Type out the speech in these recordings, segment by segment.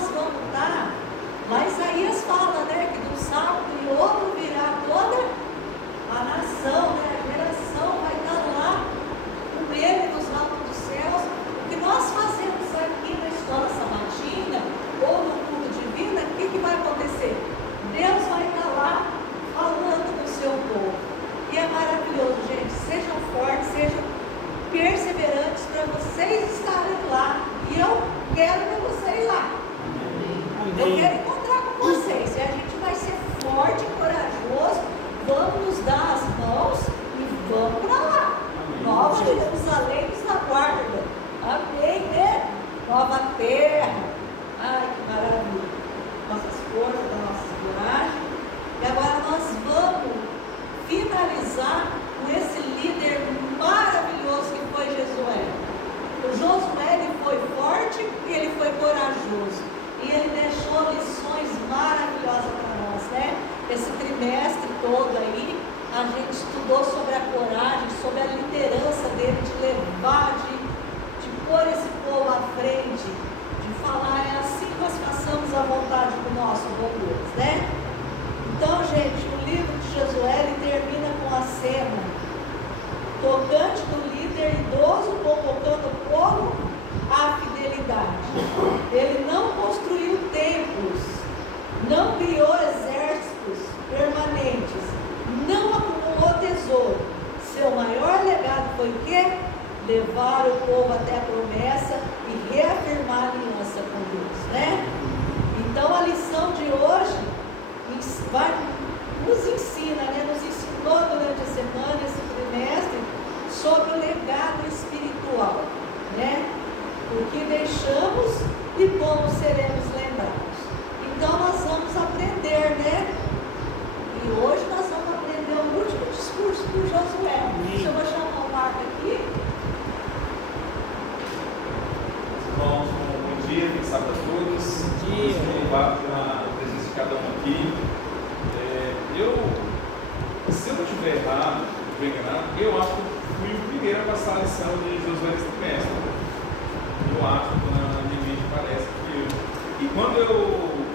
nós vamos dar, lá Isaías fala, né, que de um sábado e outro virá toda a nação, né, a geração vai estar lá com ele nos altos dos céus. O que nós fazemos aqui na escola sabatina ou no culto divino, o que vai acontecer? Deus vai estar lá falando com o seu povo. E é maravilhoso, gente. Sejam fortes, sejam perseverantes para vocês estarem lá. E eu quero ver vocês lá. Eu quero encontrar com vocês. E a gente vai ser forte e corajoso. Vamos nos dar as mãos e vamos para lá. Nova Jerusalém nos aguarda. Amém, né? Nova terra. Ai, que maravilha. Nossas forças, nossas coragem. E agora nós vamos finalizar com esse líder maravilhoso que foi Josué. O Josué, ele foi forte e ele foi corajoso. E ele deixou lições maravilhosas para nós, né? Esse trimestre todo aí, a gente estudou sobre a coragem, sobre a liderança dele, de levar, de pôr esse povo à frente, de falar, é assim que nós façamos a vontade do nosso bom Deus, né? Então, gente, o livro de Josué, ele termina com a cena tocante do líder idoso convocando o povo à fidelidade. Ele não construiu templos, não criou exércitos permanentes, não acumulou tesouro. Seu maior legado foi o quê? Levar o povo até a promessa e reafirmar a aliança com Deus, né? Então a lição de hoje nos ensina, né? Nos ensinou durante a semana, esse trimestre, sobre o legado espiritual, né? O que deixamos e como seremos lembrados. Então nós vamos aprender, né? E hoje nós vamos aprender o último discurso do Josué. Deixa eu chamar o Marco aqui. Irmãos, bom dia, quem sabe a todos. Bom dia. Pela presença de cada um aqui. Se eu não estiver errado, eu acho que fui o primeiro a passar a lição de Josué nesse trimestre. Eu acho, na minha mente parece que eu. E quando eu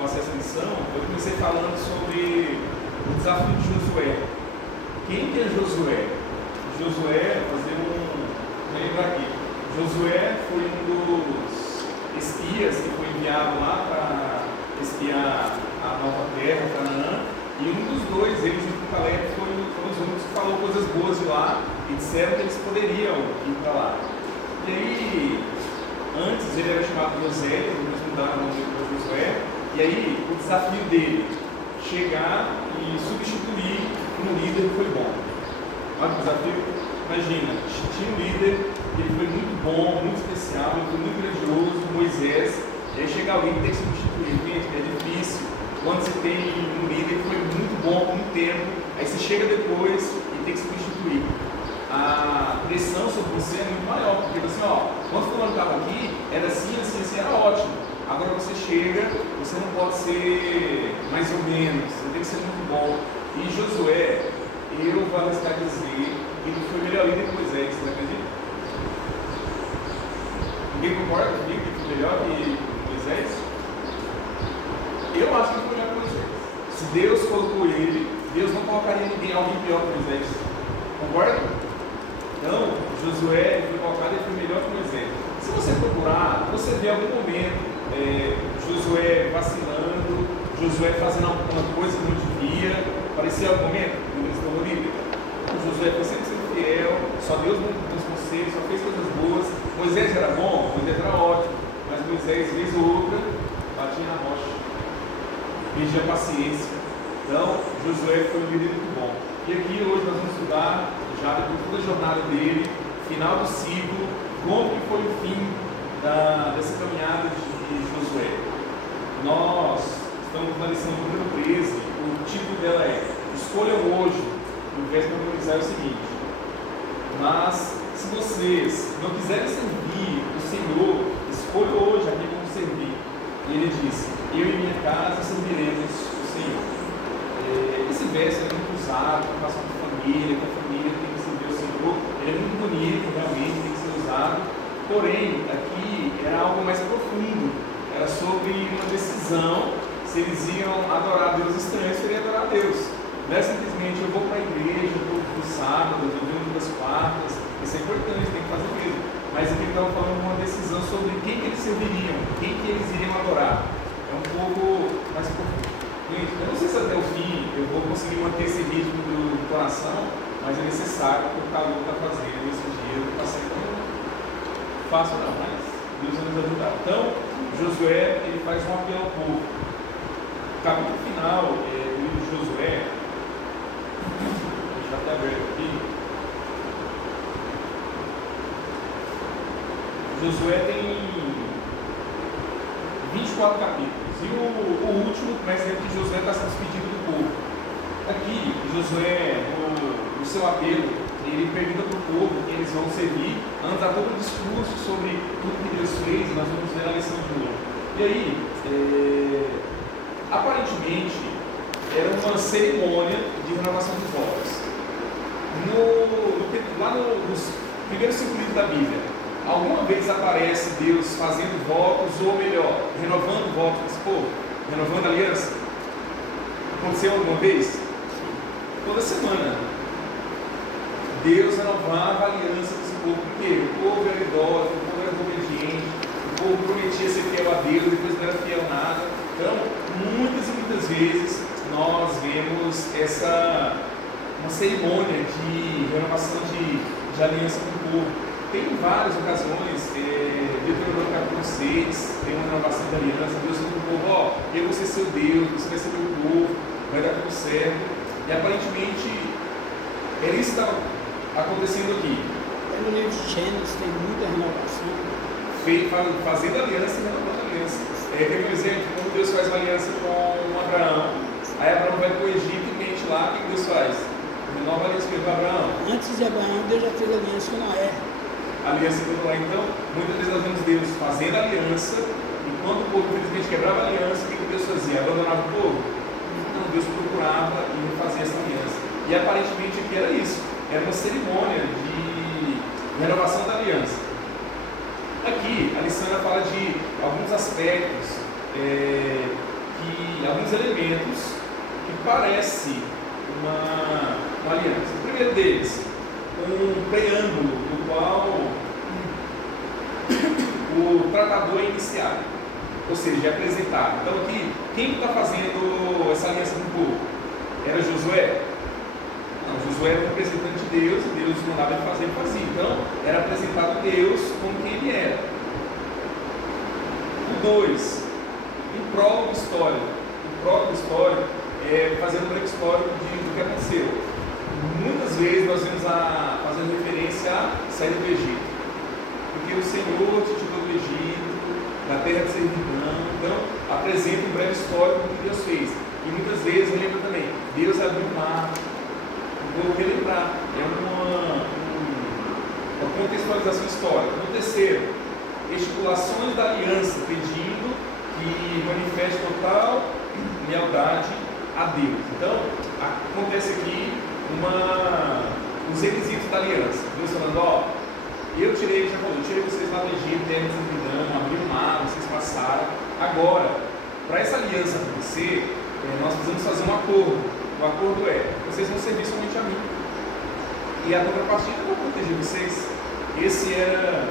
passei essa lição, eu comecei falando sobre o desafio de Josué. Quem que é Josué? Josué, lembrar aqui. Josué foi um dos espias que foi enviado lá para espiar a nova terra, Canaã. E um dos dois, ele junto com Caleb, foi os únicos que falou coisas boas de lá e disseram que eles poderiam ir para lá. E aí, antes ele era chamado José, eles mudaram o nome para Josué. E aí, o desafio dele, chegar e substituir um líder que foi bom. Olha o desafio. Imagina, tinha um líder, ele foi muito bom, muito especial, ele foi muito grandioso, Moisés. E aí chega alguém que tem que substituir. Gente, é difícil. Quando você tem um líder que foi muito bom por muito tempo, aí você chega depois e tem que substituir. A pressão sobre você é muito maior, porque você, quando fulano estava aqui, era assim, era ótimo. Agora você chega, você não pode ser mais ou menos, você tem que ser muito bom. E Josué, eu vou arriscar dizer, ele foi o melhor líder que Moisés, você acredita? Ninguém concorda comigo que foi melhor que Moisés? Eu acho que foi melhor que Moisés. Se Deus colocou ele, Deus não colocaria alguém pior que Moisés. Concorda? Então, Josué foi colocado e foi melhor que Moisés. Se você procurar, você vê algum momento Josué vacilando, Josué fazendo alguma coisa que não devia. Parecia algum momento quando ele estava líder. Josué foi sempre sendo fiel, só Deus não deu os conselhos, só fez coisas boas. Moisés era bom, Moisés era ótimo, mas Moisés, vez ou outra, batia na rocha. Pedia paciência. Então, Josué foi um líder muito bom. E aqui hoje nós vamos estudar, já depois de toda a jornada dele, final do ciclo, como que foi o fim dessa caminhada de Josué. Nós estamos na lição número 13, o título dela é Escolham hoje, o verso para memorizar é o seguinte: mas se vocês não quiserem servir o Senhor, escolha hoje a quem vão servir. E ele disse: eu e minha casa serviremos o Senhor. Esse verso é muito usado com relação à família, que a família tem que servir o Senhor. Ele é muito bonito, realmente tem que ser usado. Porém, aqui era algo mais profundo. Era sobre uma decisão decisão se eles iam adorar a Deus estranho, seria adorar a Deus. Não é simplesmente eu vou para a igreja todos os sábados, eu venho das quartas, isso é importante, tem que fazer mesmo. Mas aqui estava falando uma decisão sobre quem que eles serviriam, quem que eles iriam adorar. É um pouco mais profundo. Gente, eu não sei se até o fim eu vou conseguir manter esse ritmo do coração, mas é necessário porque o calor está fazendo esse dia, está sendo fácil não, mas Deus vai nos ajudar. Então, Josué, ele faz um apelo ao povo. O capítulo final do livro de Josué, deixa eu até aberto aqui. Josué tem 24 capítulos. E o último começa dentro que Josué está se despedindo do povo. Aqui, Josué, no seu apelo, ele pergunta para o povo que eles vão servir, antes dá todo um discurso sobre tudo que Deus fez, nós vamos ver a lição de novo. E aí, aparentemente, era uma cerimônia de renovação de votos. Lá nos primeiros 5 livros da Bíblia, alguma vez aparece Deus fazendo votos, ou melhor, renovando votos desse povo, renovando a aliança? Aconteceu alguma vez? Toda semana. Deus renovava a aliança desse povo, porque o povo era idólatra, o povo era obediente, o povo prometia ser fiel a Deus, depois não era fiel a nada. Então, muitas e muitas vezes, nós vemos uma cerimônia de renovação de aliança com o povo. Tem várias ocasiões, Deuteronômio capítulo 6, tem uma renovação de aliança, Deus falou para o povo, eu vou ser seu Deus, você vai ser meu povo, vai dar tudo certo. E aparentemente, é isso que está acontecendo aqui. No livro de Gênesis tem muita renovação. Fazendo aliança e renovando aliança. Tem um exemplo, quando Deus faz uma aliança com Abraão, aí Abraão vai para o Egito e mente lá, o que Deus faz? Renova a aliança com Abraão. Antes de Abraão, Deus já fez aliança com Noé. Aliança com Noé. Então, muitas vezes nós vemos Deus fazendo aliança, e quando o povo infelizmente quebrava a aliança, o que Deus fazia? Abandonava o povo? Não, Deus procurava e fazia essa aliança. E aparentemente aqui era isso. Era uma cerimônia de renovação da aliança. Aqui, a Alessandra fala de alguns aspectos, alguns elementos que parecem uma aliança. O primeiro deles, um preâmbulo do qual o tratador é iniciado, ou seja, é apresentado. Então aqui, quem está fazendo essa aliança com o povo? Era Josué? Não, Josué era o representante de Deus, e Deus mandava ele fazer, ele fazia. Então, era apresentado Deus como quem ele era. O 2, um prólogo histórico. O prólogo histórico é fazendo um breve histórico do que aconteceu. Muitas vezes nós vemos fazendo referência à saída do Egito. Porque o Senhor te tirou do Egito, da terra de servidão. Então, apresenta um breve histórico do que Deus fez. E muitas vezes lembra também, Deus abriu o mar. Vou relembrar, é uma contextualização histórica. No terceiro, estipulações da aliança, pedindo que manifeste total lealdade a Deus. Então, acontece aqui os requisitos da aliança. Deus falando, eu tirei vocês lá do Egito, terra de servidão, abri o mar, vocês passaram. Agora, para essa aliança acontecer, nós precisamos fazer um acordo. O acordo vocês vão servir somente a mim. E a contrapartida eu vou proteger vocês. Esse era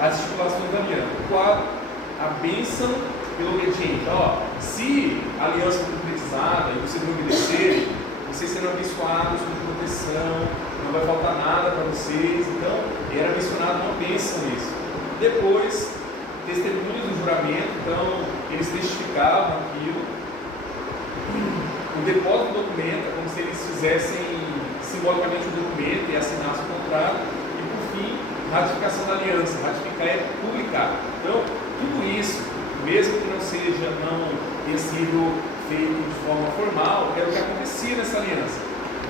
as estipulações da aliança. Quatro, a bênção pelo obediente. Se a aliança for concretizada e vocês não obedecerem, vocês serão abençoados com proteção, não vai faltar nada para vocês. Então, era mencionado uma bênção nisso. Depois, testemunhos do juramento. Então, eles testificavam aquilo. O depósito do documento é como se eles fizessem simbolicamente o documento e assinassem o contrato. E por fim, ratificação da aliança. Ratificar é publicar. Então, tudo isso, mesmo que não tenha sido feito de forma formal, era o que acontecia nessa aliança.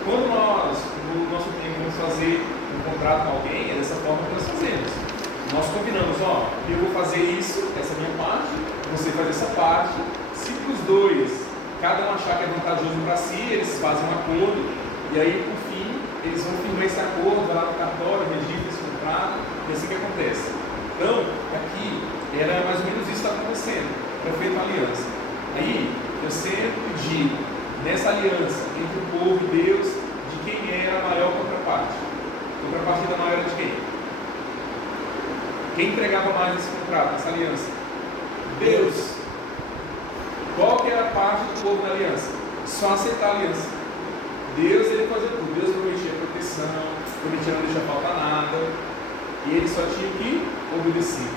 Quando nós, no nosso tempo, vamos fazer um contrato com alguém, é dessa forma que nós fazemos. Nós combinamos, eu vou fazer isso, essa é a minha parte, você faz essa parte. Se os dois, cada um achar que é vantajoso para si, eles fazem um acordo, e aí, por fim, eles vão firmar esse acordo, vai lá no cartório, registra esse contrato, e é assim que acontece. Então, aqui, era mais ou menos isso que está acontecendo. era feita uma aliança. Aí, eu sempre digo, nessa aliança entre o povo e Deus, de quem era a maior contraparte? A contrapartida maior era de quem? Quem entregava mais esse contrato, essa aliança? Deus. Qual que era a parte do povo na aliança? Só aceitar a aliança. Deus, ele fazia tudo. Deus prometia proteção, prometia não deixar faltar nada, e ele só tinha que obedecer.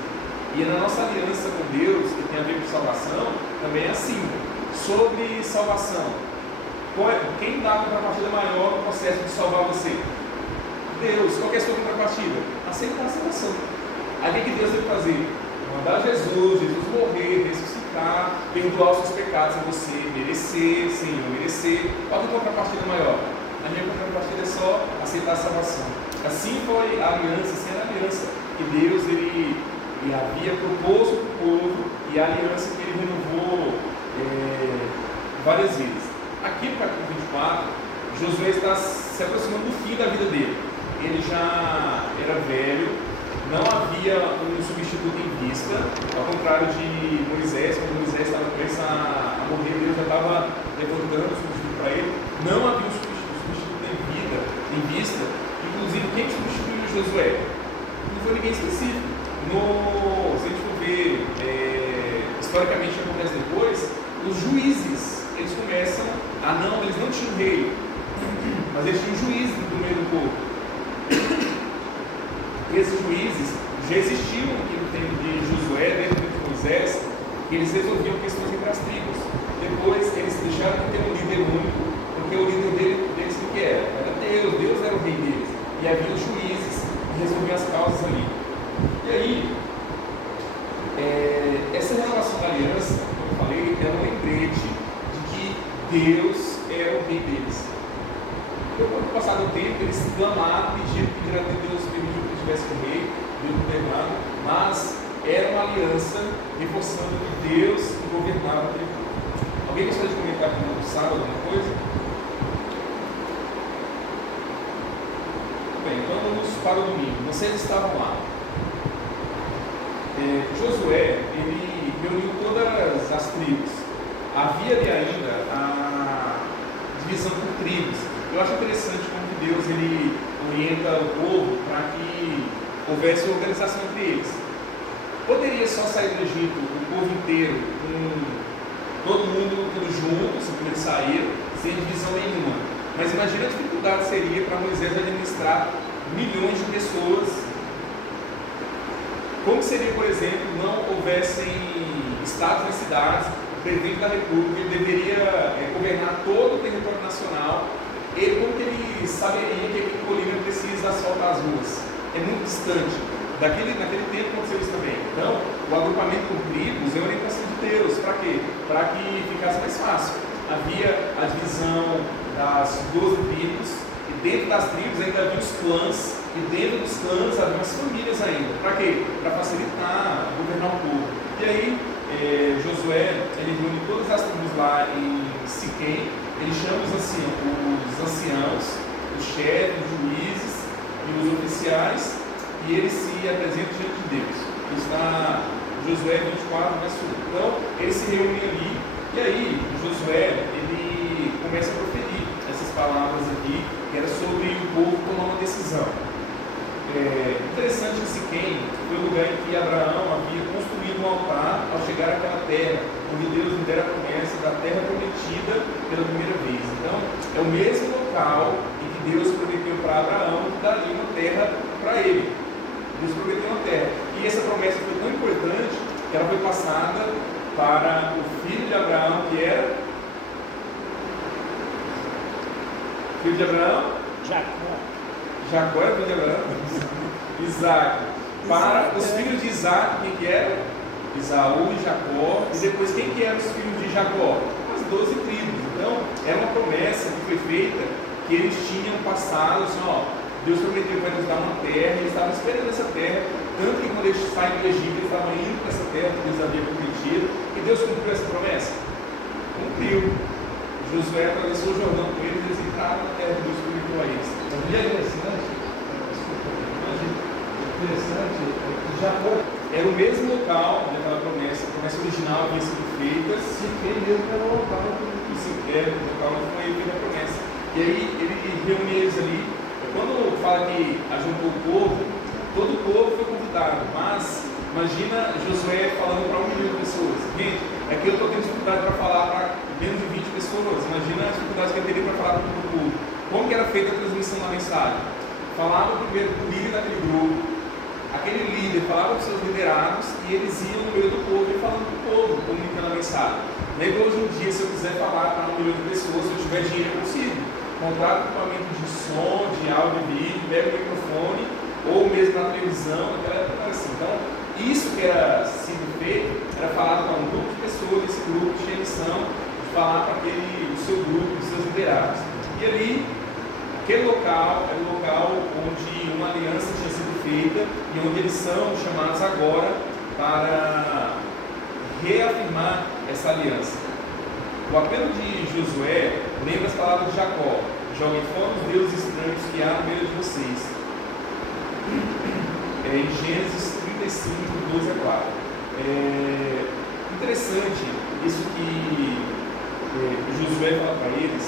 E na nossa aliança com Deus, que tem a ver com salvação, também é assim. Sobre salvação, quem dá a contrapartida maior no processo de salvar você? Deus. Qual que é a sua contrapartida? Aceitar a salvação. Aí o que Deus deve fazer? Mandar Jesus morrer, ressuscitar, perdoar os seus pecados a você, merecer, sem não merecer. Qual que é a contrapartida maior? A minha contrapartida é só aceitar a salvação. Assim foi a aliança, assim era a aliança que Deus ele havia proposto para o povo, e a aliança que ele renovou várias vezes. Aqui no capítulo 24, Josué está se aproximando do fim da vida dele. Ele já era velho, não havia um substituto em vista, ao contrário de Moisés. Quando Moisés estava prestes a morrer, Deus já estava levantando um substituto para ele. Não havia um substituto em vista. Inclusive, quem substituiu Josué? Não foi ninguém específico. Se a gente for ver historicamente o que acontece depois, os juízes, eles começam eles não tinham rei, mas eles tinham juízes no meio do povo. Esses juízes já existiam aqui no tempo de Josué, dentro de Moisés, que eles resolviam questões entre as tribos. Depois eles deixaram de ter um líder único, porque o líder deles o que era? Era Deus era o rei deles. E havia os juízes que resolviam as causas ali. E aí, essa renovação da aliança, como eu falei, é um lembrete de que Deus era o rei deles. Depois do passado tempo, eles clamaram, pediram a Deus, permitiu que tivesse um rei, Deus governado, mas era uma aliança reforçando que Deus governava aquele povo. Alguém gostaria de comentar aqui no sábado alguma coisa? Bem, então vamos para o domingo. Vocês estavam lá. Josué, ele reuniu todas as tribos. Havia ali ainda a divisão por tribos. Eu acho interessante como que Deus ele orienta o povo para que houvesse organização entre eles. Poderia só sair do Egito, o povo inteiro, com todo mundo tudo junto, simplesmente sair, sem divisão nenhuma. Mas imagina a dificuldade que seria para Moisés administrar milhões de pessoas. Como seria, por exemplo, não houvessem estados e cidades, o presidente da República ele deveria governar todo o território nacional. Como que ele saberia que aquele Colina precisa asfaltar as ruas? É muito distante. Naquele tempo aconteceu isso também. Então, o agrupamento por tribos é a orientação de Deus. Para quê? Para que ficasse mais fácil. Havia a divisão das 12 tribos, e dentro das tribos ainda havia os clãs, e dentro dos clãs havia as famílias ainda. Para quê? Para facilitar governar o povo. E aí, Josué, ele reúne todas as tribos lá em Siquém. Ele chama os anciãos, os chefes, os juízes e os oficiais, e ele se apresenta diante de Deus. Isso está em Josué 24, verso 1. Então, eles se reúnem ali, e aí Josué, ele começa a proferir essas palavras aqui, que era sobre o povo tomar uma decisão. Interessante que Siquém foi o lugar em que Abraão havia construído um altar ao chegar àquela terra, onde Deus lhe dera a promessa da terra prometida pela primeira vez. Então, é o mesmo local em que Deus prometeu para Abraão que daria uma terra para ele. Deus prometeu uma terra. E essa promessa foi tão importante que ela foi passada para o filho de Abraão, que era filho de Abraão? Jacó é filho de Abraão? Isaac. Para os filhos de Isaac, quem que era? Esaú e Jacó. E depois, quem que eram os filhos de Jacó? As 12 tribos. Então, era uma promessa que foi feita, que eles tinham passado, assim, Deus prometeu para nos dar uma terra, eles estavam esperando essa terra, tanto que quando eles saem do Egito, eles estavam indo para essa terra que Deus havia prometido, e Deus cumpriu essa promessa? Cumpriu. Josué atravessou o Jordão com eles, eles entraram na terra que Deus prometeu a eles. E é interessante, que Jacó era o mesmo local onde aquela promessa, a promessa original tinha sido feita, Se quem mesmo era o local e se era o local onde foi feita a promessa. E aí ele reúne eles ali. Quando fala que ajuntou o povo, todo o povo foi convidado, mas imagina Josué falando para 1 milhão de pessoas. Gente, aqui eu estou tendo dificuldade para falar para menos de 20 pessoas. Imagina as dificuldades que ele teria para falar para todo o povo. Como que era feita a transmissão da mensagem? Falava primeiro com o líder daquele grupo, aquele líder falava com seus liderados e eles iam no meio do povo e falando com o povo, comunicando a mensagem. Nem hoje em dia, se eu quiser falar para 1 milhão de pessoas, se eu tiver dinheiro, eu consigo. Contrato equipamento de som, de áudio e vídeo, pega o microfone, ou mesmo na televisão, naquela época era assim. Então, isso que era sido feito, era falado para um grupo de pessoas, esse grupo tinha a missão de falar para o seu grupo, os seus liderados. E ali, aquele local era o local onde uma aliança tinha sido feita e onde eles são chamados agora para reafirmar essa aliança. O apelo de Josué lembra as palavras de Jacó: joguem fora os deuses estranhos que há no meio de vocês. Em Gênesis 35, 12 a 4. Interessante isso que Josué fala para eles.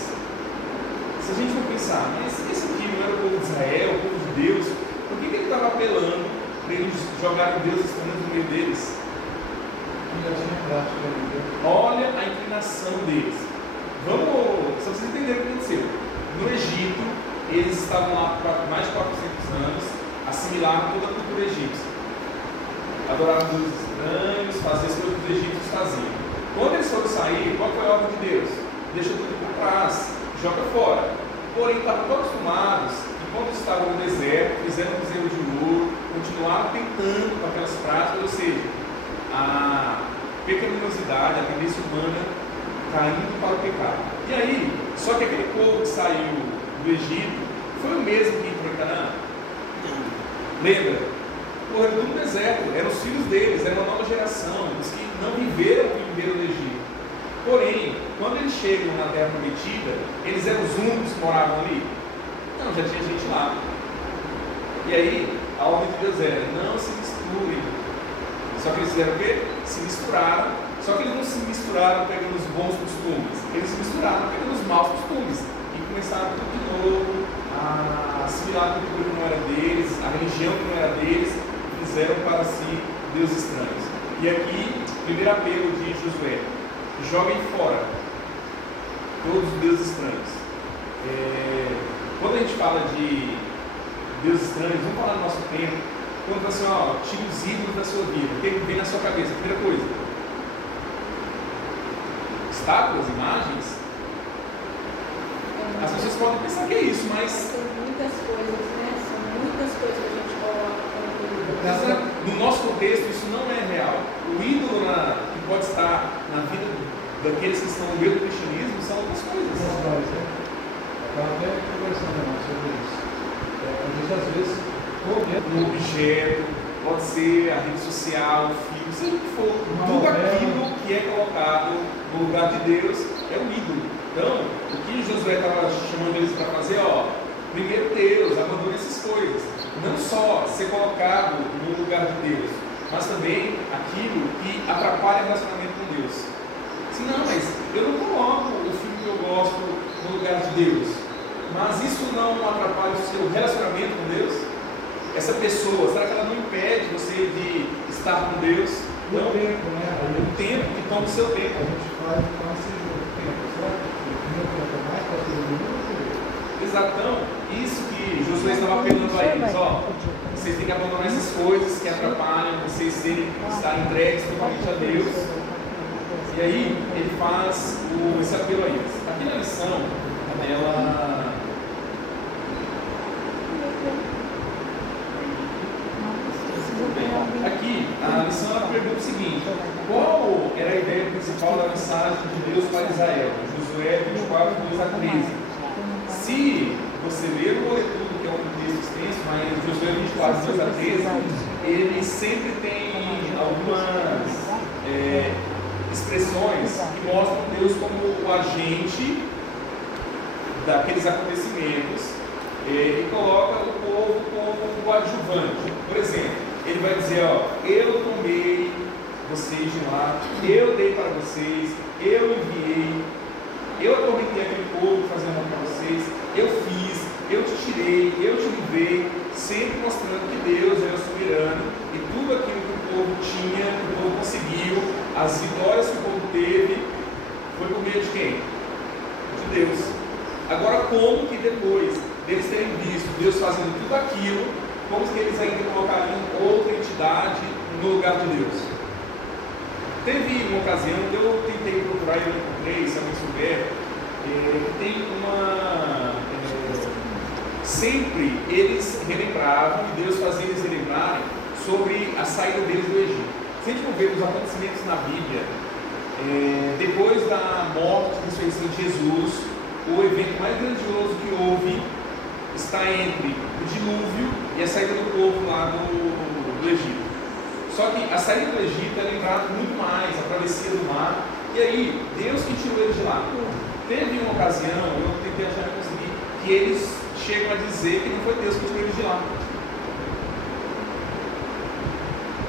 Se a gente for pensar, mas esse aqui não era o povo de Israel, o povo de Deus, por que ele estava apelando para eles jogarem deuses estranhos no meio deles? Olha a inclinação deles. Vamos, só vocês entenderem o que aconteceu. No Egito, eles estavam lá por mais de 400 anos, assimilaram toda a cultura egípcia. Adoravam deuses estranhos, faziam as coisas que os egípcios faziam. Quando eles foram sair, qual foi a ordem de Deus? Deixa tudo por trás, joga fora. Porém, estavam tão acostumados que quando estavam no deserto, fizeram um bezerro de ouro, continuaram tentando com aquelas práticas, ou seja, a pecaminosidade, a tendência humana caindo para o pecado. E aí, só que aquele povo que saiu do Egito foi o mesmo que entrou em Canaã. Lembra? Morreram no deserto, eram os filhos deles, era uma nova geração, os que não viveram o que viveram no Egito. Porém, quando eles chegam na terra prometida, eles eram os únicos que moravam ali? Não, já tinha gente lá. E aí, a ordem de Deus era: não se misturem. Só que eles fizeram o quê? Se misturaram. Só que eles não se misturaram pegando os bons costumes, eles se misturaram pegando os maus costumes e começaram tudo de novo a assimilar a cultura que não era deles, a religião que não era deles, e fizeram para si deuses estranhos. E aqui, primeiro apelo de Josué: joguem fora todos os deuses estranhos. Quando a gente fala de deuses estranhos, vamos falar no nosso tempo. Quando fala assim, ó, tira os ídolos da sua vida, o que vem na sua cabeça? Primeira coisa: estátuas, imagens. As pessoas podem pensar que é isso, mas são muitas coisas, né? São muitas coisas que a gente coloca. No nosso contexto, isso não é real. O ídolo que pode estar na vida daqueles que estão no meio do cristianismo são outras coisas. Estava até conversando sobre isso. Às vezes, um objeto, pode ser a rede social, o filho, seja o que for. Tudo aquilo que é colocado no lugar de Deus é um ídolo. Então, o que Josué estava chamando eles para fazer, primeiro Deus, abandone essas coisas. Não só ser colocado no lugar de Deus, mas também aquilo que atrapalha o relacionamento com Deus. Assim, não, mas eu não coloco o filme que eu gosto no lugar de Deus, mas isso não atrapalha o seu relacionamento com Deus? Essa pessoa, será que ela não impede você de estar com Deus? Não, tempo, né? O tempo que toma o seu tempo. A gente faz então esse tempo, certo? O meu tempo é mais para todo mundo. Exato. Então, isso que Josué estava apelando a eles, vocês têm que abandonar essas coisas que atrapalham, vocês estarem entregues totalmente a Deus. E aí, ele faz esse apelo a eles. Aqui na lição, aqui, a lição ela pergunta o seguinte: qual era a ideia principal da mensagem de Deus para Israel? Josué 24, 2 a 13. Se você ler, não vou ler tudo, que é um texto extenso, mas Josué 24, 2 a 13, ele sempre tem algumas expressões que mostram Deus como o agente daqueles acontecimentos e coloca o povo como o adjuvante. Por exemplo, ele vai dizer, eu tomei vocês de lá, eu dei para vocês, eu enviei, eu atormentei aquele povo fazendo mal para vocês, eu fiz, eu te tirei, eu te livrei, sempre mostrando que Deus era soberano e tudo aquilo que o povo tinha, que o povo conseguiu, as vitórias que o povo teve, foi por meio de quem? De Deus. Agora, como que depois deles terem visto Deus fazendo tudo aquilo, como que eles ainda colocariam outra entidade no lugar de Deus? Teve uma ocasião que eu tentei procurar e eu não encontrei, se alguém souber, tem uma... sempre eles relembravam, e Deus fazia eles relembrarem sobre a saída deles do Egito. Se a gente for ver os acontecimentos na Bíblia, depois da morte e ressurreição de Jesus, o evento mais grandioso que houve está entre o dilúvio e a saída do povo lá do Egito. Só que a saída do Egito é lembrada muito mais, a travessia do mar, e aí, Deus que tirou eles de lá. Teve uma ocasião, eu tentei achar e consegui, que eles chegam a dizer que não foi Deus que tirou eles de lá.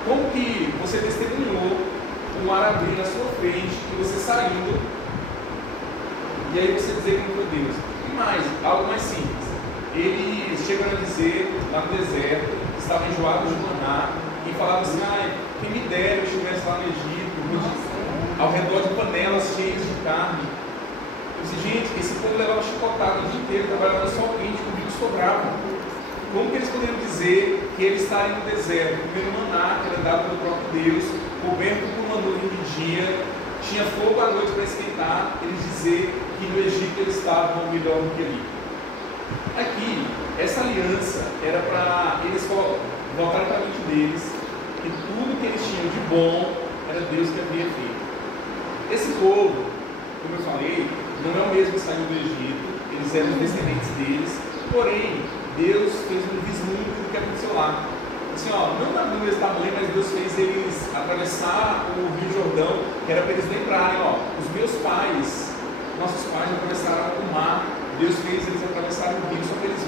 Como que você testemunhou o mar abrir na sua frente e você saindo, e aí você dizer que não foi Deus? E mais, algo mais simples. Eles chegam a dizer lá no deserto, que estavam enjoados de maná, e falavam assim: quem me dera eu estivesse lá no Egito, ao redor de panelas cheias de carne. Eu disse: gente, esse povo levava chicotado o dia inteiro, trabalhava no sol quente, comigo sobrava. Como que eles poderiam dizer que eles estariam no deserto, comendo maná que era dado pelo próprio Deus, coberto por uma nuvem de dia, tinha fogo à noite para esquentar, eles dizer que no Egito eles estavam melhor do que ali? Aqui, essa aliança era para eles voltarem para a mente deles, que tudo que eles tinham de bom era Deus que havia feito. Esse povo, como eu falei, não é o mesmo que saiu do Egito, eles eram os descendentes deles, porém, Deus fez um vislumbre do que aconteceu lá. Assim, não do mesmo tamanho, mas Deus fez eles atravessar o Rio Jordão, que era para eles lembrarem: os meus pais, nossos pais atravessaram o mar, Deus fez eles atravessarem o rio, só para eles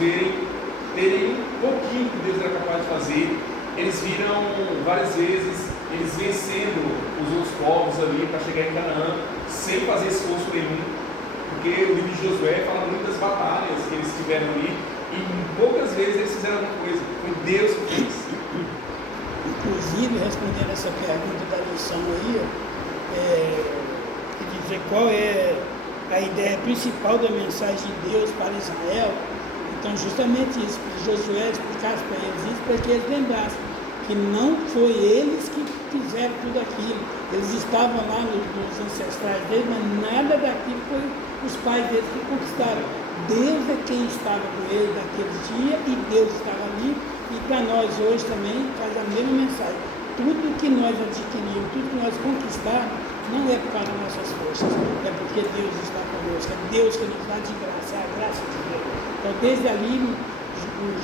terem um pouquinho que Deus era capaz de fazer. Eles viram várias vezes eles vencendo os outros povos ali para chegar em Canaã, sem fazer esforço nenhum, porque o livro de Josué fala muito das batalhas que eles tiveram ali, e poucas vezes eles fizeram alguma coisa, foi Deus que fez. Inclusive, respondendo essa pergunta da lição aí, dizer qual é a ideia principal da mensagem de Deus para Israel. Então, justamente isso, que Josué explicasse para eles isso, para que eles lembrassem que não foi eles que fizeram tudo aquilo. Eles estavam lá nos ancestrais deles, mas nada daquilo foi os pais deles que conquistaram. Deus é quem estava com eles naquele dia, e Deus estava ali. E para nós hoje também faz a mesma mensagem. Tudo que nós adquirimos, tudo que nós conquistarmos, não é por causa das nossas forças, é porque Deus está conosco, é Deus que nos dá de graça, é a graça de Deus. Então, desde ali,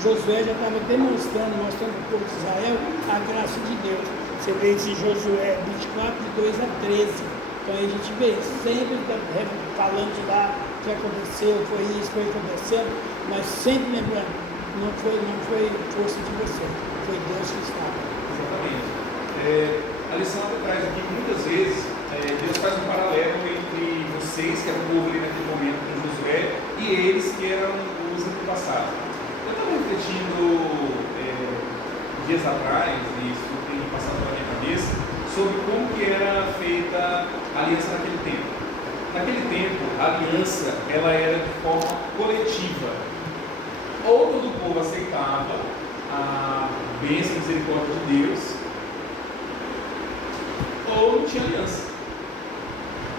Josué já estava mostrando para o povo de Israel a graça de Deus. Você vê esse Josué 24, de 2 a 13. Então, aí a gente vê sempre falando de lá o que aconteceu, foi isso, foi acontecendo, mas sempre lembrando, não foi força de você, foi Deus que estava. Exatamente. A lição que traz aqui, muitas vezes, Deus faz um paralelo entre vocês, que eram o povo ali naquele momento com Josué, e eles que eram os antepassados. Eu estava refletindo dias atrás, e isso tem passado pela minha cabeça, sobre como que era feita a aliança naquele tempo. Naquele tempo, a aliança ela era de forma coletiva. Ou todo o povo aceitava a bênção e misericórdia de Deus, ou não tinha aliança.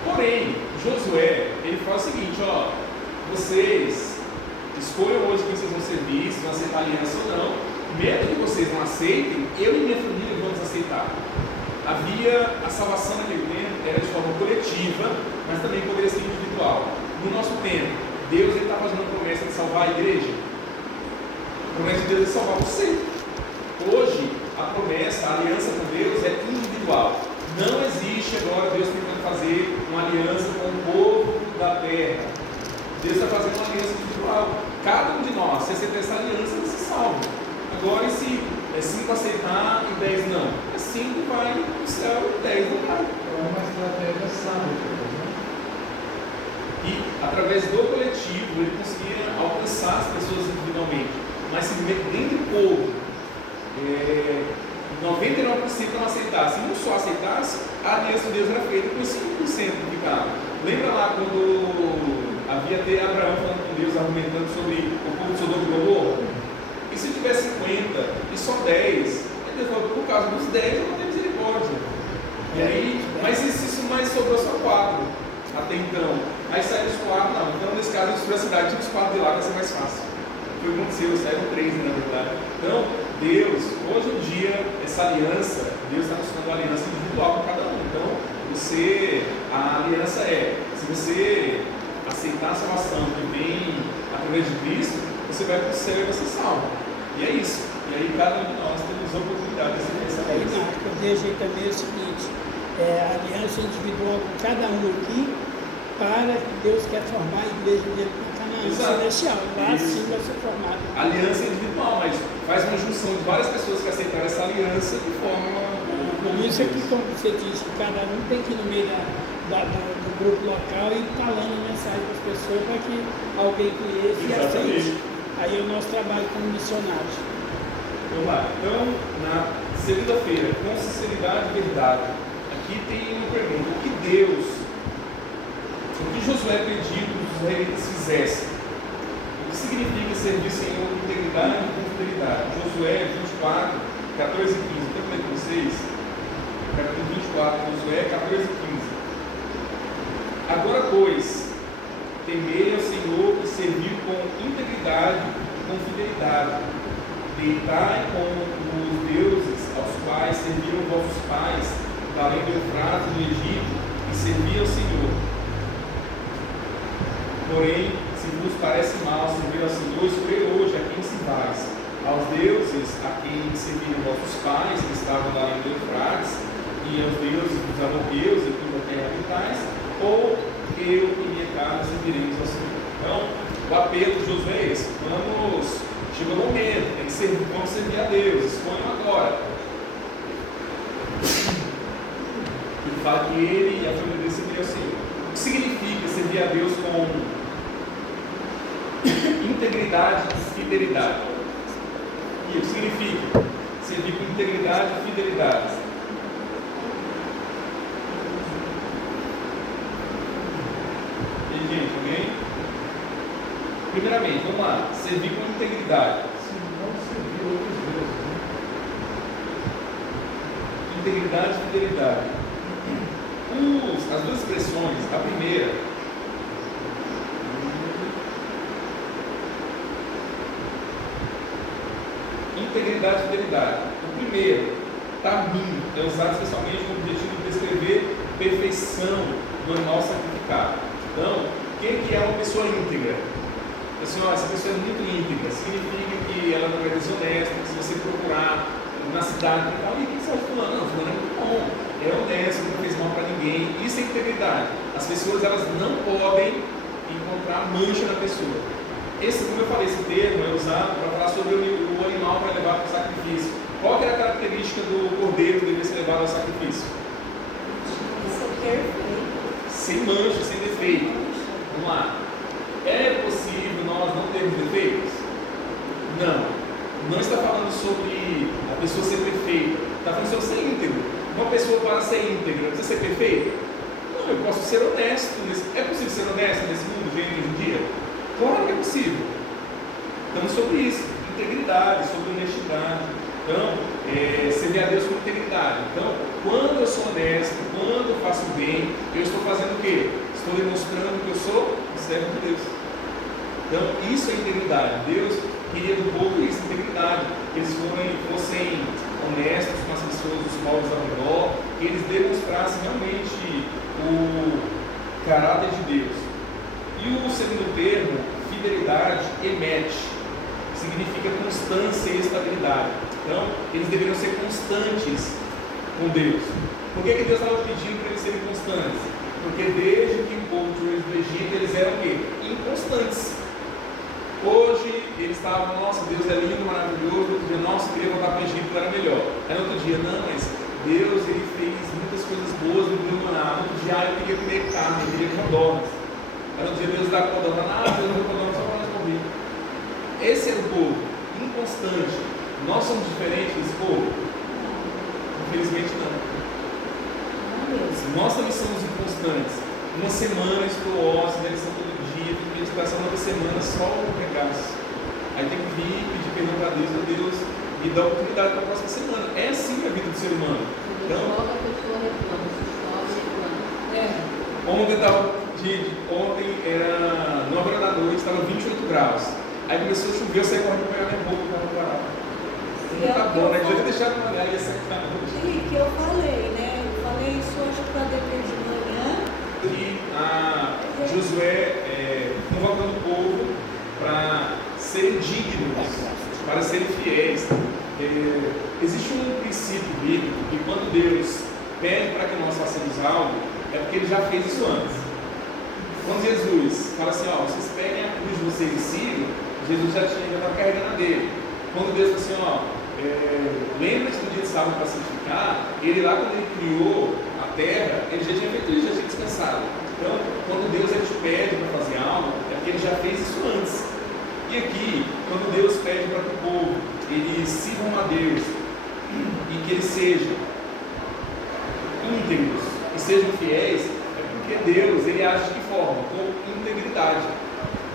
Porém, Josué, ele fala o seguinte: vocês escolham hoje quem vocês vão servir, se vão aceitar a aliança ou não. Mesmo que vocês não aceitem, eu e minha família vamos aceitar. Havia a salvação naquele tempo, era de forma coletiva, mas também poderia ser individual. No nosso tempo, Deus está fazendo uma promessa de salvar a igreja. A promessa de Deus é salvar você. Hoje, a promessa, a aliança com Deus é individual. Não existe agora Deus tentando fazer uma aliança com o povo da terra. Deus está fazendo uma aliança individual. Cada um de nós, se aceitar essa aliança, você se salva. Agora, se é 5 aceitar e 10 não. É 5 vai para o céu e 10 não vai. É uma estratégia sábia, né? E através do coletivo ele conseguia alcançar as pessoas individualmente. Mas se dentro do povo 99% não aceitasse, não só aceitasse, a aliança de Deus era feita com 5% que ficava. Lembra lá quando havia até Abraão falando com Deus, argumentando sobre o povo de Sodoma e Gomorra? E se tiver 50 e só 10, Deus falou, por causa dos 10 eu não tenho misericórdia. E aí, mas isso mais sobrou só 4 até então. Aí saíram os 4, não. Então nesse caso, destruiu a cidade, tinha os 4 de lá, vai ser mais fácil. Foi o que aconteceu, saíram 3 na verdade. Então, Deus, hoje em dia, essa aliança, Deus está buscando uma aliança individual com cada um. Então, a aliança se você aceitar a salvação que vem através de Cristo, você vai para o céu e vai ser salvo. E é isso. E aí cada um de nós temos a oportunidade de ser essa Aí aliança. não, eu vejo também o seguinte, a aliança individual com cada um aqui, para que Deus quer formar a igreja dele para Canaã celestial. Lá sim vai ser formado. Aliança individual, mas faz uma junção de várias pessoas que aceitaram essa aliança de forma. Por isso é que, como você disse, cada um tem que ir no meio do grupo local e falando a mensagem para as pessoas para que alguém conheça e aceite. Aí é o nosso trabalho como missionários. Vamos lá. Então, na segunda-feira, com sinceridade e verdade, aqui tem uma pergunta: o que Josué pediu que os israelitas fizessem? O que significa servir o Senhor com integridade e com fidelidade? Josué 24, 14 e 15. Então, eu falei com vocês, capítulo 24, Josué 14 e 15. Agora, pois, temei ao Senhor e servir com integridade e com fidelidade. Deitai com os deuses aos quais serviram vossos pais, da além do Eufrates no Egito, e serviam ao Senhor. Porém, se vos parece mal servir ao Senhor, escolhei hoje a quem servais: aos deuses a quem serviram vossos pais, que estavam da além do Eufrates, e aos deuses dos amorreus e cuja terra habitais, ou eu e minha casa serviremos ao Senhor. Então, o apelo de Josué é esse: chegou o momento, vamos servir a Deus, escolham agora. Ele fala que ele e a família dele serviriam ao Senhor. O que significa servir a Deus com integridade e fidelidade? E o que significa servir com integridade e fidelidade? E gente, alguém? Primeiramente, vamos lá, servir com integridade. Se não servir outros deuses, né? Integridade e fidelidade. As duas expressões, a primeira, integridade e fidelidade. O primeiro, tamim, é usado especialmente com o objetivo de descrever perfeição do animal sacrificado. Então, o que é uma pessoa íntegra? Assim, essa pessoa é muito íntegra, significa que ela não é desonesta, que se você procurar na cidade, e fala, e o que você acha de fulano? Não, fulano é muito bom, é honesto, não fez mal para ninguém. Isso é integridade. As pessoas, elas não podem encontrar mancha na pessoa. Como eu falei, esse termo é usado para falar sobre o animal para levar para o sacrifício. Qual que era a característica do cordeiro que deveria ser levado ao sacrifício? Isso é perfeito. Sem mancha, sem defeito. Vamos lá. É possível nós não termos defeitos? Não. Não está falando sobre a pessoa ser perfeita. Está falando sobre ser íntegro. Uma pessoa, para ser íntegra, precisa ser perfeita? Não, eu posso ser honesto. É possível ser honesto nesse mundo de hoje em dia? Claro que é possível. Estamos sobre isso. Integridade, sobre honestidade. Então, servir a Deus com integridade. Então, quando eu sou honesto, quando eu faço bem, eu estou fazendo o quê? Estou demonstrando que eu sou servo de Deus. Então, isso é integridade. Deus queria do povo isso, integridade. Que eles fossem honestos com as pessoas dos povos ao redor, que eles demonstrassem realmente o caráter de Deus. E o segundo termo, fidelidade, emet, significa constância e estabilidade. Então, eles deveriam ser constantes com Deus. Por que Deus estava pedindo para eles serem constantes? Porque desde que o povo tirou eles do Egito, eles eram o quê? Inconstantes. Hoje, eles estavam, nossa, Deus é lindo, maravilhoso. No outro dia, nossa, queria voltar para o Egito, era melhor. Aí no outro dia, não, mas Deus, ele fez muitas coisas boas no meu maná. No outro dia, eu queria comer carne, eu queria codornas. Aí no outro dia, Deus dá codorna, Deus dá codorna só para nós comer. Esse é o povo, inconstante. Nós somos diferentes desse povo? Infelizmente não. Nós também somos inconstantes. Uma semana estou ósseo, lição todo dia, meditação outra semana, só o regaço. Aí tem que vir pedir perdão para Deus, Deus me dá oportunidade para a próxima semana. É assim a vida do ser humano. Então, ontem era 9 horas da noite, estava 28 graus. Aí começou a chover, eu saí correndo para pegar minha roupa e estava parado. Não tá bom, né? Já ia deixar para olhar e ia sair para noite. Que eu falei, né? Eu falei isso hoje para a DP de manhã. E Josué convocando o povo para serem dignos, para serem fiéis. Existe um princípio bíblico que quando Deus pede para que nós façamos algo, é porque Ele já fez isso antes. Quando Jesus fala assim, ó, vocês peguem a cruz de vocês e sigam, Jesus já estava carregando a dele. Quando Deus fala assim, ó, lembra-te do dia de sábado para santificar, Ele lá quando Ele criou a terra, Ele já tinha feito isso, já tinha descansado. Então, quando Deus Ele te pede para fazer algo, é porque Ele já fez isso antes. E aqui, quando Deus pede para que o povo, eles sirvam a Deus, e que eles sejam íntegros, e sejam fiéis, é porque Deus, Ele age de que forma? Com integridade.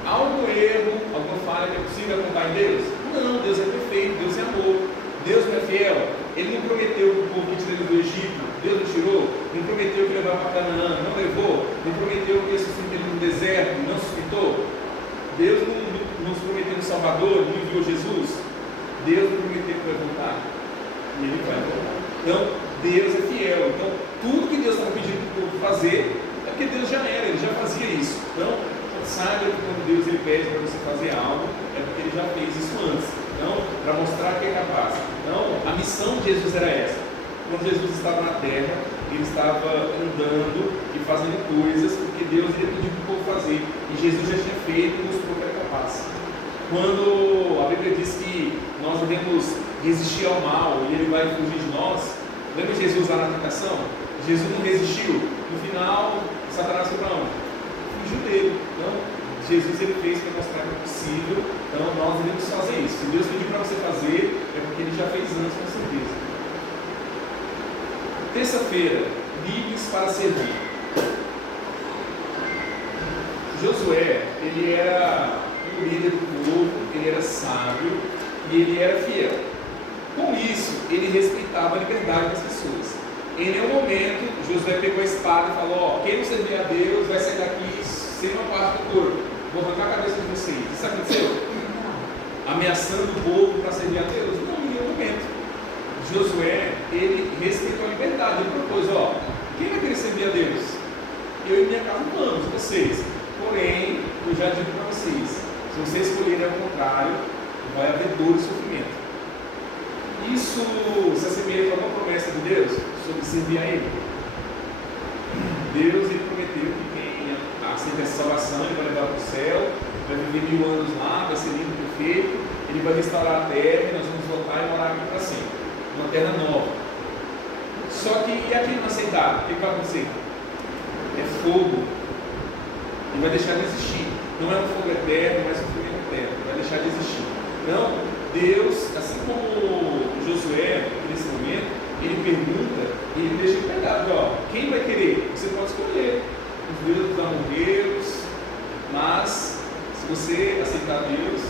Há algum erro, alguma falha que é possível apontar em Deus? Não, Deus é perfeito, Deus é amor. Deus não é fiel. Ele não prometeu que o povo que tirou do Egito, Deus não tirou. Não prometeu que levava para Canaã, não levou. Não prometeu que ia sustentar ele no deserto, não sustentou. Deus não nos prometeu um Salvador, não enviou Jesus. Deus não prometeu que vai voltar. E Ele vai voltar. Então, Deus é fiel. Então, tudo que Deus estava pedindo para o povo fazer, é porque Deus já era, Ele já fazia isso. Então, saiba que quando Deus Ele pede para você fazer algo, é porque Ele já fez isso antes. Então, para mostrar que é capaz. Então, a missão de Jesus era essa. Quando Jesus estava na terra, Ele estava andando e fazendo coisas porque Deus Ele pediu para o povo fazer. E Jesus já tinha feito e mostrou que era capaz. Quando a Bíblia diz que nós devemos resistir ao mal e Ele vai fugir de nós, lembra Jesus lá na tentação? Jesus não resistiu. No final, Satanás foi para onde? Fugiu dele. Então, Jesus Ele fez para mostrar que é possível. Então, nós devemos fazer isso. Se Deus pediu para você fazer, é porque Ele já fez antes, com certeza. Terça-feira, livres para servir. Josué, ele era um líder do povo, ele era sábio e ele era fiel. Com isso, ele respeitava a liberdade das pessoas. Em nenhum momento, Josué pegou a espada e falou, ó, quem não servir a Deus vai sair daqui sem uma parte do corpo. Vou arrancar a cabeça de vocês. Isso aconteceu? Ameaçando o povo para servir a Deus? Não, em nenhum momento. Josué, ele respeitou a liberdade. Ele propôs, ó, quem vai querer servir a Deus? Eu e minha casa vamos, vocês. Porém, eu já digo para vocês, se vocês escolherem ao contrário, vai haver dor e sofrimento. Isso se assemelha com alguma promessa de Deus sobre servir a Ele. Deus Ele prometeu que quem aceita essa salvação, Ele vai levar para o céu, vai viver 1000 anos lá, vai ser lindo, perfeito, Ele vai restaurar a terra e nós vamos voltar e morar aqui para sempre. Uma terra nova. Só que e aquele não aceitar, o que vai acontecer? É fogo. Ele vai deixar de existir. Não é um fogo eterno, não é sofrimento eterno. Ele vai deixar de existir. Não, Deus, assim como Josué, nesse momento, ele pergunta e ele deixa liberdade. Ó, quem vai querer? Você pode escolher. Os deuses dos amorreiros, mas se você aceitar Deus,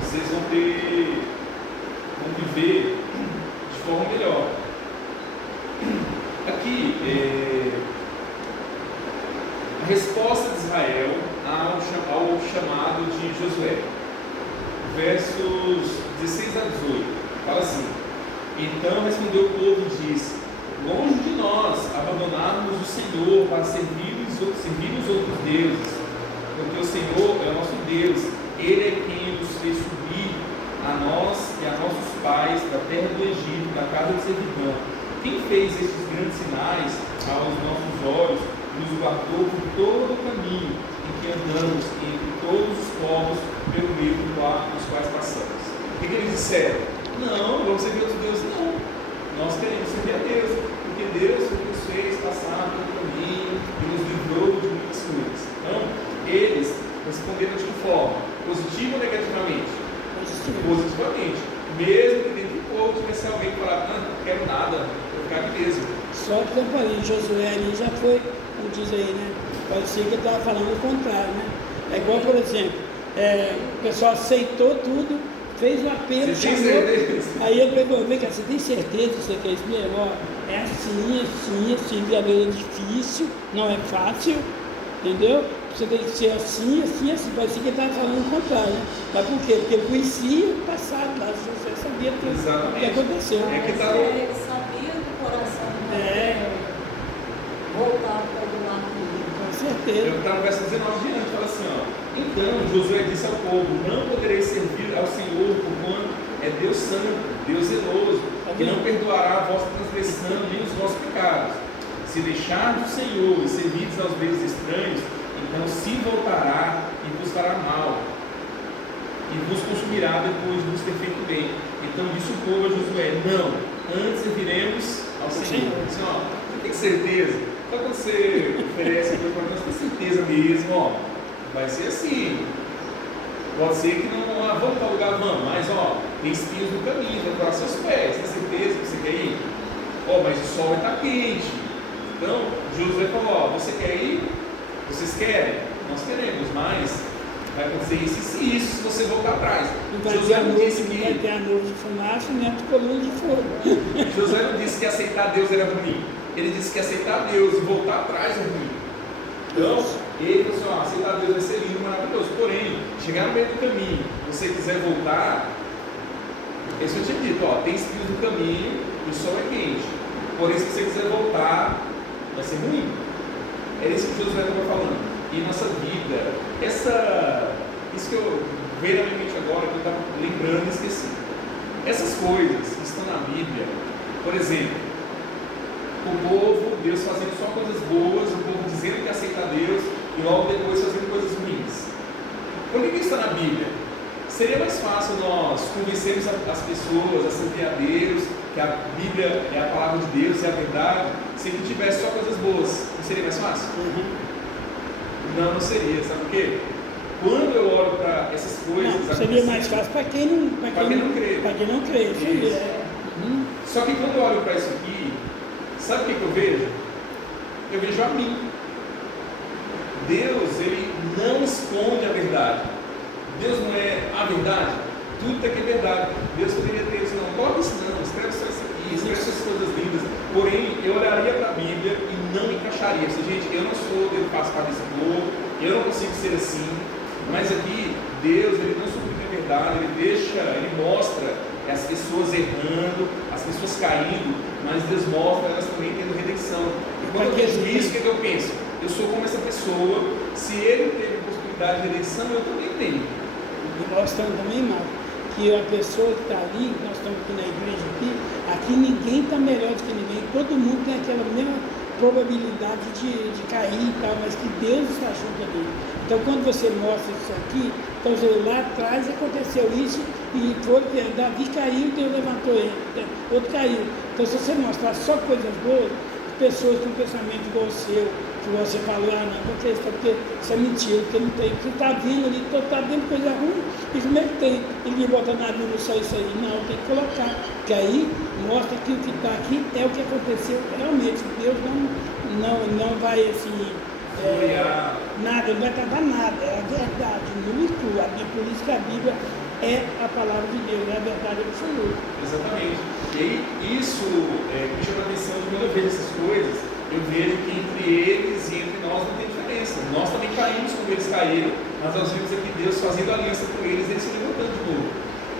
vocês vão viver de forma melhor. Aqui, a resposta de Israel ao chamado de Josué, versos 16 a 18, fala assim: então respondeu o povo e disse: longe de nós abandonarmos o Senhor para servir os outros deuses, porque o Senhor é o nosso Deus, Ele é quem nos fez subir a nós e a nossos pais da terra do Egito, da casa de servidão. Quem fez estes grandes sinais aos nossos olhos nos guardou por todo o caminho em que andamos entre todos os povos pelo meio dos quais passamos. O que eles disseram? Não vamos servir outros deuses, não. Nós queremos servir a Deus, porque Deus nos fez passar pelo caminho e nos livrou de muitas coisas. Então, eles responderam de que forma? Positiva ou negativamente? Positivamente. Mesmo que dentro do povo tivesse alguém que falava, não quero nada, vou ficar aqui mesmo. Só que eu falei, Josué ali já foi, como diz aí, né? Parecia que ele estava falando o contrário, né? É igual, por exemplo, o pessoal aceitou tudo, fez um apelo, Você tem chamou, certeza? aí eu falei, vem cá, você tem certeza que você quer isso mesmo? Ó, é assim, a vida é difícil, não é fácil, entendeu? Você tem que ser assim, parecia que ele estava falando o contrário, né? Mas por quê? Porque ele conhecia o passado lá, você sabia tudo o que aconteceu. É que tá Ele sabia do coração dele voltar para o lado dele. Com certeza. Eu estava no verso 19 diante, fala assim, ó. Então Josué disse ao povo, não podereis servir ao Senhor, porquanto é Deus santo, Deus zeloso, que não perdoará a vossa transgressão nem os vossos pecados. Se deixardes o Senhor e servirdes aos deuses estranhos, então se voltará e vos fará mal, e vos consumirá depois de vos ter feito bem. Então disse o povo a Josué, não, antes serviremos ao Senhor. Disse, ó, você tem certeza? Então quando você oferece a coisa para nós, tem certeza mesmo, ó, vai ser assim. Pode ser que não, vamos para o lugar, vamos, mas ó, tem espinhos no caminho, vai para seus pés, tem certeza que você quer ir? Ó, mas o sol vai estar quente. Então, Josué falou, ó, você quer ir? Vocês querem? Nós queremos, mas vai acontecer isso e isso se você voltar atrás. Não vai Josué ter não disse não vai que ter a nuvem de fumaça, nem a coluna de fogo. Josué não disse que aceitar Deus era ruim. Ele disse que aceitar Deus e voltar atrás é ruim. Então, ele falou assim, ó, aceitar Deus vai ser lindo, maravilhoso. Porém, chegar no meio do caminho, você quiser voltar, esse eu tinha dito, ó, tem espinhos no caminho e o sol é quente. Porém, se você quiser voltar, vai ser ruim. É isso que Josué estava falando. E nossa vida, isso que eu veio na minha mente agora, que eu estava lembrando e esqueci. Essas coisas que estão na Bíblia, por exemplo, o povo, Deus fazendo só coisas boas, o povo dizendo que aceita Deus e logo depois fazendo coisas ruins. Por que isso está na Bíblia? Seria mais fácil nós convencermos as pessoas a servir a Deus, que a Bíblia é a palavra de Deus, é a verdade, se ele tivesse só coisas boas. Não seria mais fácil? Não seria. Sabe por quê? Quando eu olho para essas coisas... Não, seria mais fácil para quem não crê. Para quem não crê. Isso. Só que quando eu olho para isso aqui, sabe o que eu vejo? Eu vejo a mim. Deus, ele não esconde a verdade. Deus não é a verdade. Tudo aqui é verdade. Deus poderia ter dito, não, coloca isso não, escreve só isso aqui, escreve essas coisas lindas. Porém, eu olharia para a Bíblia e não encaixaria. Assim, gente, eu não sou, eu faço parte desse povo, eu não consigo ser assim. Mas aqui, Deus, ele não suprime a verdade, ele mostra as pessoas errando, as pessoas caindo, mas Deus mostra elas também tendo redenção. E quando eu vejo isso, o que eu penso? Eu sou como essa pessoa, se ele teve a possibilidade de redenção, eu também tenho. E nós estamos também, Marcos, que a pessoa que está ali, nós estamos aqui na igreja aqui ninguém está melhor do que ninguém, todo mundo tem aquela mesma probabilidade de cair e tal, mas que Deus está junto ali. Então quando você mostra isso aqui, então lá atrás aconteceu isso e Davi caiu, Deus levantou ele, outro caiu. Então se você mostrar só coisas boas, pessoas com pensamento igual o seu, que você falou, não, porque isso é mentira, porque não tem, você está vindo ali, está vendo coisa ruim, e como é que tem? Ele botar na Bíblia só isso aí? Não, tem que colocar, que aí mostra que o que está aqui é o que aconteceu realmente. Deus não vai assim, nada, não vai tratar nada, é a verdade, nu e crua. Por isso que a Bíblia é a palavra de Deus, é a verdade absoluta. Exatamente. E aí, isso me chama a atenção de quando eu vejo essas coisas, eu vejo que entre eles e entre nós não tem diferença. Nós também caímos como eles caíram, mas nós vimos aqui Deus fazendo aliança com eles e eles se levantando de novo.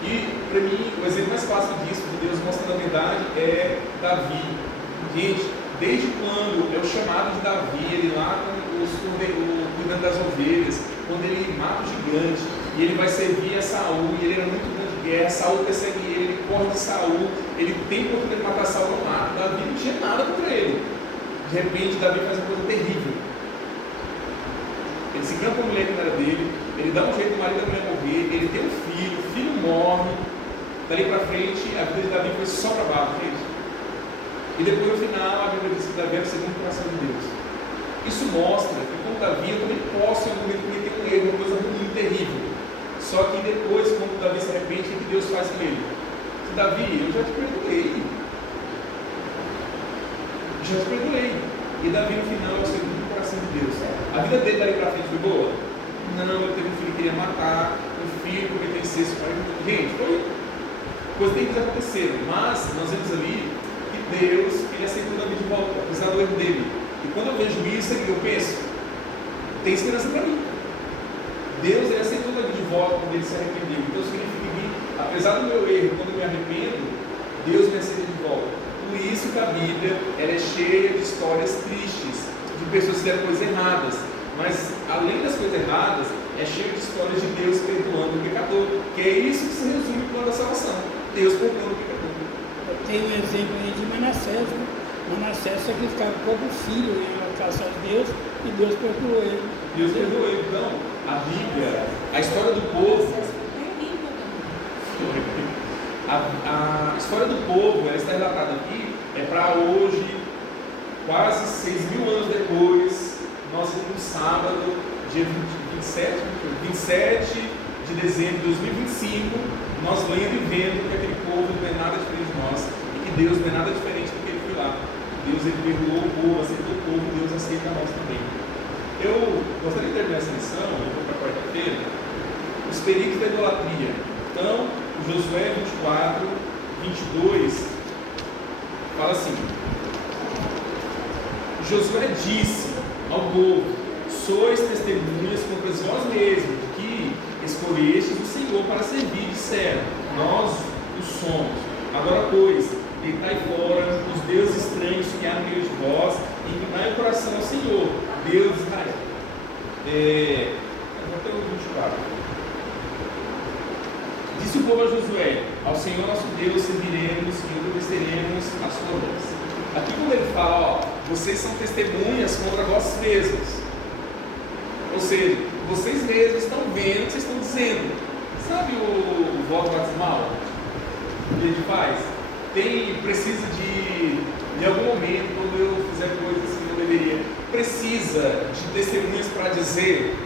E, para mim, o exemplo mais fácil disso, de Deus mostrando a verdade, é Davi. Gente, desde quando é o chamado de Davi, ele lá cuidando das ovelhas, quando ele mata o gigante, e ele vai servir a Saul, e ele era muito grande de guerra, Saul persegue ele corre de Saul, ele tem oportunidade de matar Saul, não mata. Davi não tinha nada contra ele. De repente, Davi faz uma coisa terrível. encanta uma mulher que não era dele, ele dá um jeito do marido da mulher morrer, ele tem um filho, o filho morre, dali para frente a vida de Davi foi só para baixo, gente. E depois no final a Bíblia diz que Davi era o segundo coração de Deus. Isso mostra que como Davi eu também posso em algum momento cometer um erro, uma coisa ruim, terrível. Só que depois, quando Davi se arrepende, o que Deus faz com ele? Diz, Davi, eu já te perdoei. Já te perdoei. E Davi no final é o segundo coração de Deus. A vida dele dali para frente foi boa? Não, ele teve um filho que queria matar, um filho cometeu incesto. Gente, foi coisa que tem que acontecer. Mas nós vemos ali que Deus, ele aceitou Davi de volta, apesar do erro dele. E quando eu vejo isso, eu penso, tem esperança para mim. Deus, ele aceitou Davi de volta quando ele se arrependeu. Então significa que, apesar do meu erro, quando eu me arrependo, Deus me aceita de volta. Por isso que a Bíblia ela é cheia de histórias tristes, de pessoas que fizeram coisas erradas. Mas, além das coisas erradas, é cheio de histórias de Deus perdoando o pecador. Que é isso que se resume com a salvação. Deus perdoando o pecador. Tem um exemplo aí de Manassés, né? Manassés sacrificava o próprio filho em locação de Deus e Deus perdoou ele. Deus perdoou ele. Então, a Bíblia, a história do povo, a história do povo, ela está relatada aqui, é para hoje, quase 6.000 anos depois, nós no sábado, dia 27 de dezembro de 2025, nós lendo e vendo que aquele povo não é nada diferente de nós, e que Deus não é nada diferente do que ele foi lá. Deus, ele perdoou o povo, aceitou o povo, Deus aceita nós também. Eu gostaria de terminar essa lição, eu vou para a quarta-feira, os perigos da idolatria. Então, Josué 24, 22, fala assim: Josué disse ao povo: sois testemunhas contra vós mesmos, de que escolhestes o Senhor para servir, disseram, nós o somos. Agora, pois, deitai fora os deuses estranhos que há no meio de vós, e inclinai o coração ao Senhor, Deus de Israel. Até o 24. Disse o povo a Josué: ao Senhor nosso Deus serviremos e obedeceremos a sua voz. Aqui quando ele fala, vocês são testemunhas contra vós mesmos. Ou seja, vocês mesmos estão vendo o que vocês estão dizendo. Sabe o voto batismal que ele faz? Precisa de algum momento, quando eu fizer coisas que não deveria, precisa de testemunhas para dizer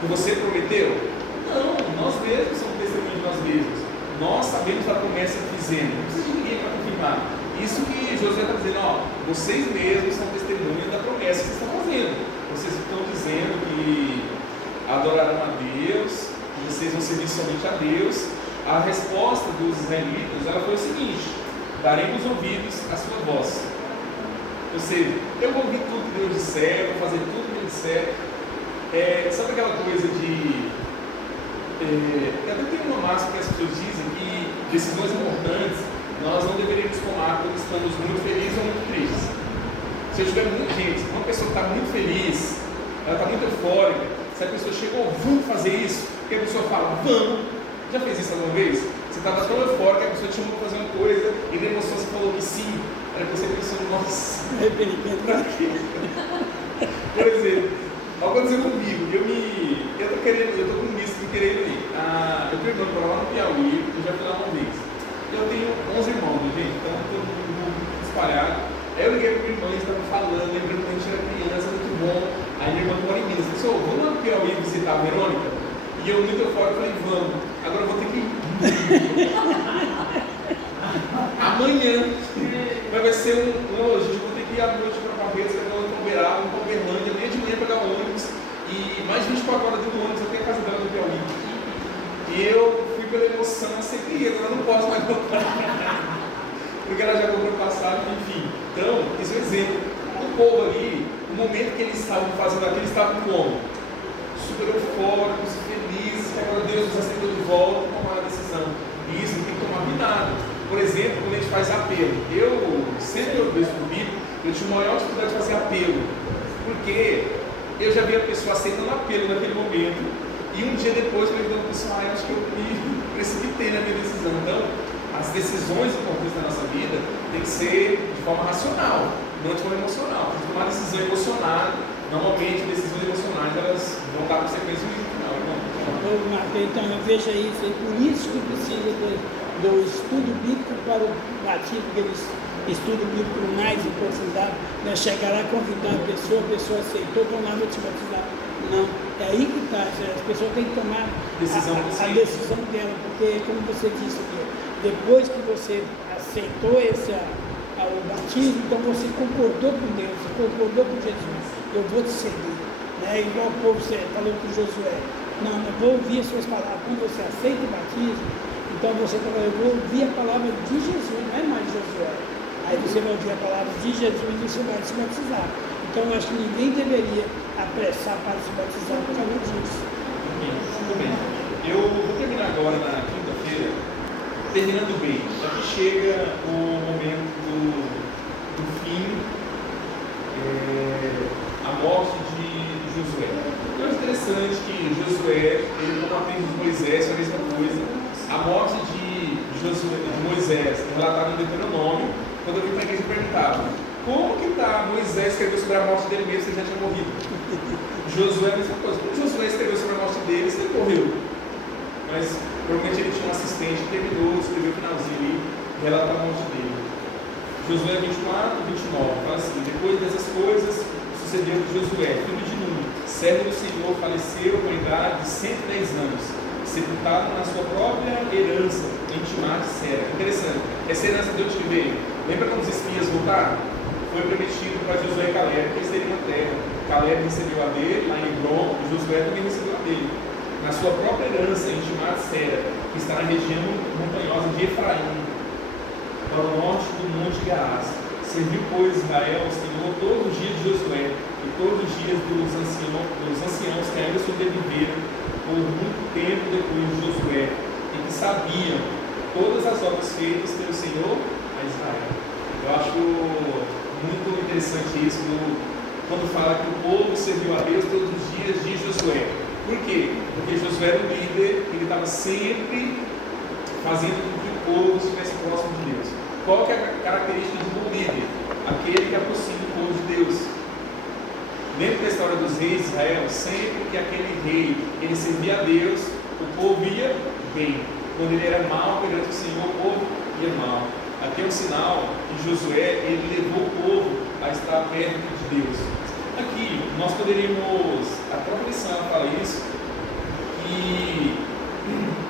que você prometeu? Não, nós mesmos somos testemunhas de nós mesmos. Nós sabemos da promessa que fizemos. Não precisa de ninguém para confirmar. Isso que Josué está dizendo, vocês mesmos são testemunhas da promessa que vocês estão fazendo. Vocês estão dizendo que adorarão a Deus, que vocês vão servir somente a Deus. A resposta dos israelitas foi o seguinte: daremos ouvidos à sua voz. Ou seja, eu vou ouvir tudo que Deus disser, vou fazer tudo que Ele disser. Sabe aquela coisa de... até tem uma máxima que as pessoas dizem que decisões importantes nós não deveríamos tomar quando estamos muito felizes ou muito tristes. Se eu tiver muito gente, uma pessoa que está muito feliz, ela está muito eufórica, se a pessoa chegou, vamos fazer isso, e a pessoa fala, vamos. Já fez isso alguma vez? Você estava tão eufórico que a pessoa te chamou para fazer uma coisa e da emoção você falou que sim, era que você pensou, nossa, arrependimento para quê? Por exemplo, aconteceu comigo, eu estou com isso de querer ir. Eu tenho irmão para lá no Piauí, eu já fui lá uma vez. Eu tenho 11 irmãos, gente, então todo mundo espalhado. Aí eu liguei para minha irmã, eles estavam falando, lembrando que a gente era criança, muito bom. Aí minha irmã mora em Minas, disse, vamos lá no Piauí visitar a Verônica? E eu muito fora falei, vamos, agora eu vou ter que ir. Amanhã vai ser hoje, eu vou ter que ir à noite para Barretos, pegar um Uberaba, um Uberlândia, amanhã de manhã pegar um ônibus, e mais 24 horas dentro do ônibus até a casa dela no Piauí. E eu fui pela emoção, eu sempre ia, agora eu não posso mais voltar. Porque ela já comprou passagem, enfim. Então, esse é o exemplo. O povo ali, no momento que eles estavam fazendo aquilo, eles estavam como? Super eufóricos, felizes, que agora Deus nos aceitou de volta, tomar a decisão. E isso tem que tomar cuidado. Por exemplo, quando a gente faz apelo. Eu sempre ouvi isso no Bíblia, eu tinha uma maior dificuldade de fazer apelo. Porque eu já vi a pessoa aceitando apelo naquele momento, e um dia depois eu falei, pessoal, eu acho que eu me precipitei na minha decisão. Então, as decisões importantes da nossa vida tem que ser de forma racional, não de forma emocional. Tem que tomar decisão emocionada. Normalmente, decisões emocionais elas elas vão dar consequência no final, irmão. Então eu vejo isso, é por isso que precisa do estudo bíblico para o batismo, aqueles estudo bíblico mais aprofundado, né? Chegar lá, convidar a pessoa aceitou, vão lá, vou te batizar. Não, é aí que está, as pessoas têm que tomar a decisão dela, porque como você disse, depois que você aceitou o batismo, então você concordou com Deus, você concordou com Jesus, eu vou te seguir, né? Igual o povo falou com Josué, não, eu vou ouvir as suas palavras, quando você aceita o batismo, então você fala, eu vou ouvir a palavra de Jesus, não é mais Josué. Aí você vai ouvir a palavra de Jesus e você vai se batizar. Então eu acho que ninguém deveria apressar para se batizar por causa disso. Muito bem. Eu vou terminar agora na quinta-feira, terminando bem. Aqui chega o momento do fim, a morte de Josué. É interessante que Josué, ele não apenas Moisés, foi a mesma coisa. A morte de Moisés, relatada no Deuteronômio, quando eu vim para a igreja eu perguntava, como que está Moisés escreveu sobre a morte dele mesmo se ele já tinha morrido? Josué é a mesma coisa. Como Josué escreveu sobre a morte dele se ele morreu? Mas provavelmente ele tinha um assistente que terminou, escreveu o finalzinho ali, relata a morte dele. Josué 24, 29, fala assim, depois dessas coisas, sucedeu que Josué, filho de Nun, servo do Senhor, faleceu com a idade de 110 anos, sepultado na sua própria herança, em Timnat-Sera. Interessante, essa herança de onde veio? Lembra quando os espias voltaram? Foi prometido para Josué e Caleb que eles teriam a terra. Caleb recebeu a dele, lá em Hebron, e Josué também recebeu a dele. Na sua própria herança, em Timnat-Sera, que está na região montanhosa de Efraim, para o norte do monte Gaás. Serviu, pois, Israel ao Senhor todos os dias de Josué, e todos os dias dos anciãos que ainda sobreviveram por muito tempo depois de Josué, e que sabiam todas as obras feitas pelo Senhor a Israel. Eu acho muito interessante isso, quando fala que o povo serviu a Deus todos os dias de Josué. Por quê? Porque Josué era um líder, ele estava sempre fazendo com que o povo estivesse próximo de Deus. Qual que é a característica de um bom líder? Aquele que aproxima o povo de Deus. Dentro da história dos reis de Israel, sempre que aquele rei ele servia a Deus, o povo ia bem. Quando ele era mau perante o Senhor, o povo ia mal. Aqui é um sinal que Josué ele levou o povo a estar perto de Deus. Aqui nós poderíamos, a própria lição fala isso, que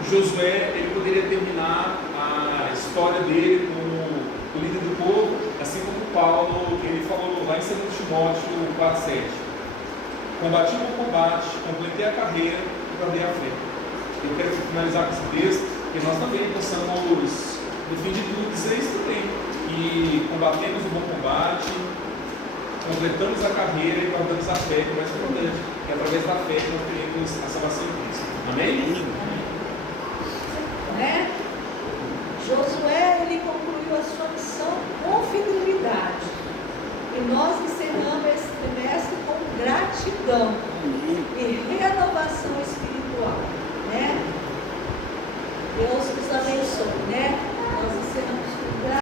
Josué ele poderia terminar a história dele como o líder do povo, assim como Paulo, ele falou lá em 2 Timóteo 4,7. Combati o bom combate, completei a carreira e guardei a fé. Eu quero finalizar com esse texto, que nós também possamos, no fim de tudo, dizer isso também. E combatemos o bom combate, completamos a carreira e guardamos a fé, que é o mais importante, que é através da fé que nós teremos a salvação em Cristo. Amém? Né? Josué, ele concluiu a sua missão com fidelidade. E nós encerramos esse trimestre com gratidão.